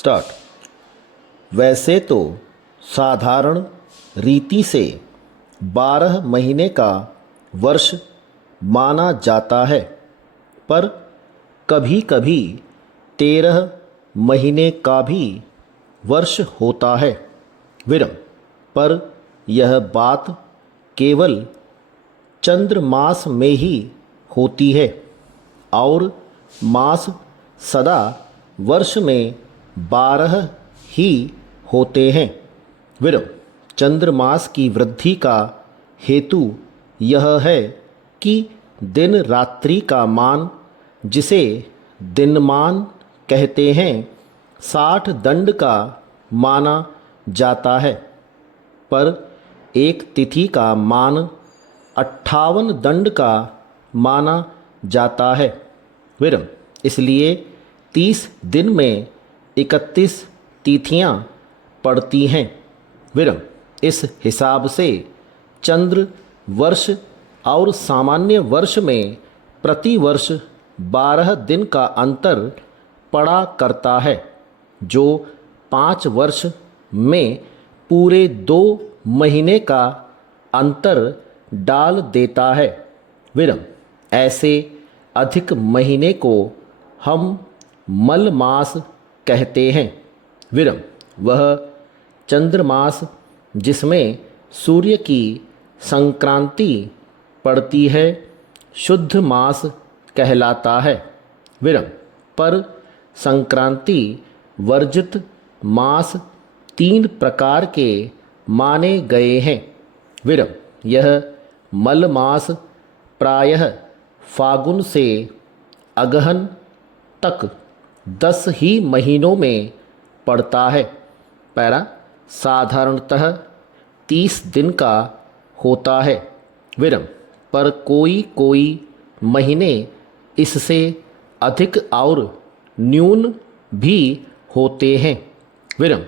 Start. वैसे तो साधारण रीति से 12 महीने का वर्ष माना जाता है, पर कभी कभी 13 महीने का भी वर्ष होता है। विरम, पर यह बात केवल चंद्रमास में ही होती है और मास सदा वर्ष में 12 ही होते हैं। विरम, चंद्रमास की वृद्धि का हेतु यह है कि दिन रात्रि का मान, जिसे दिनमान कहते हैं, 60 दंड का माना जाता है, पर एक तिथि का मान 58 दंड का माना जाता है। विरम, इसलिए 30 दिन में 31 तिथियां पड़ती हैं। विरम, इस हिसाब से चंद्र वर्ष और सामान्य वर्ष में प्रति वर्ष 12 दिन का अंतर पड़ा करता है, जो 5 वर्ष में पूरे 2 महीने का अंतर डाल देता है। विरम, ऐसे अधिक महीने को हम मल मास कहते हैं। विरम, वह चंद्रमास जिसमें सूर्य की संक्रांति पड़ती है शुद्ध मास कहलाता है। विरम, पर संक्रांति वर्जित मास 3 प्रकार के माने गए हैं। विरम, यह मल मास प्रायः फागुन से अगहन तक 10 ही महीनों में पड़ता है। पैरा साधारणतः 30 दिन का होता है। विरम, पर कोई कोई महीने इससे अधिक और न्यून भी होते हैं। विरम,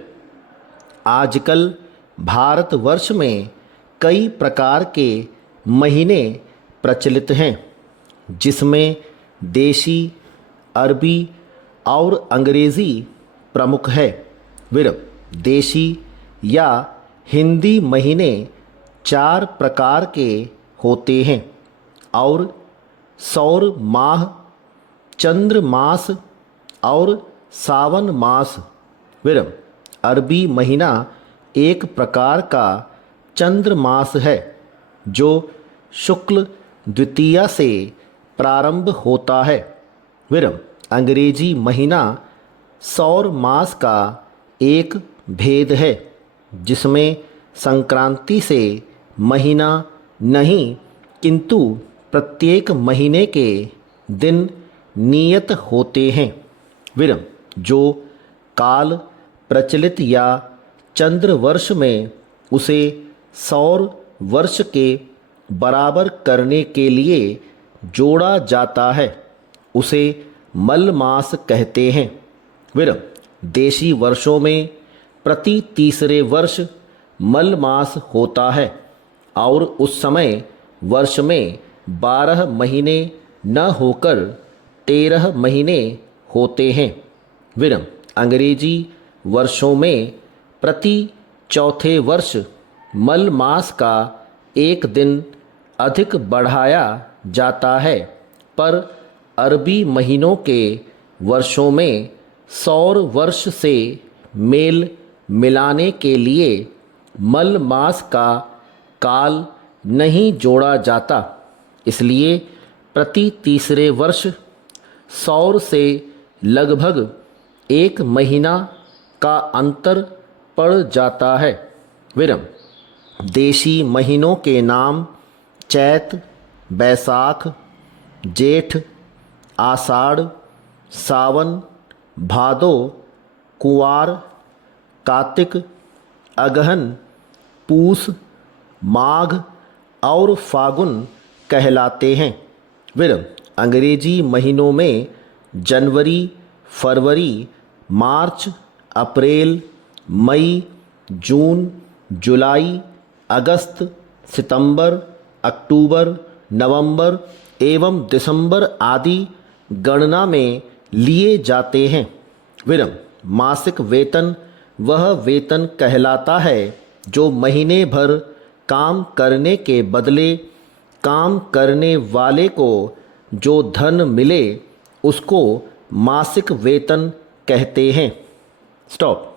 आजकल भारतवर्ष में कई प्रकार के महीने प्रचलित हैं, जिसमें देशी, अरबी और अंग्रेज़ी प्रमुख है। विरम, देशी या हिंदी महीने 4 प्रकार के होते हैं और सौर माह, चंद्र मास और सावन मास। विरम, अरबी महीना एक प्रकार का चंद्र मास है, जो शुक्ल द्वितीया से प्रारंभ होता है। विरम, अंग्रेजी महीना सौर मास का एक भेद है, जिसमें संक्रांति से महीना नहीं, किंतु प्रत्येक महीने के दिन नियत होते हैं। विरम, जो काल प्रचलित या चंद्र वर्ष में उसे सौर वर्ष के बराबर करने के लिए जोड़ा जाता है, उसे मल मास कहते हैं। विरम, देशी वर्षों में प्रति तीसरे वर्ष मल मास होता है और उस समय वर्ष में 12 महीने न होकर 13 महीने होते हैं। विरम, अंग्रेजी वर्षों में प्रति चौथे वर्ष मल मास का एक दिन अधिक बढ़ाया जाता है, पर अरबी महीनों के वर्षों में सौर वर्ष से मेल मिलाने के लिए मल मास का काल नहीं जोड़ा जाता, इसलिए प्रति तीसरे वर्ष सौर से लगभग 1 महीना का अंतर पड़ जाता है। विरम, देशी महीनों के नाम चैत, बैसाख, जेठ, आषाढ़, सावन, भादो, कुंवार, कार्तिक, अगहन, पूस, माघ और फागुन कहलाते हैं। विरम, अंग्रेजी महीनों में जनवरी, फरवरी, मार्च, अप्रैल, मई, जून, जुलाई, अगस्त, सितंबर, अक्टूबर, नवंबर एवं दिसंबर आदि गणना में लिए जाते हैं। विरम, मासिक वेतन वह वेतन कहलाता है जो महीने भर काम करने के बदले काम करने वाले को जो धन मिले उसको मासिक वेतन कहते हैं। स्टॉप।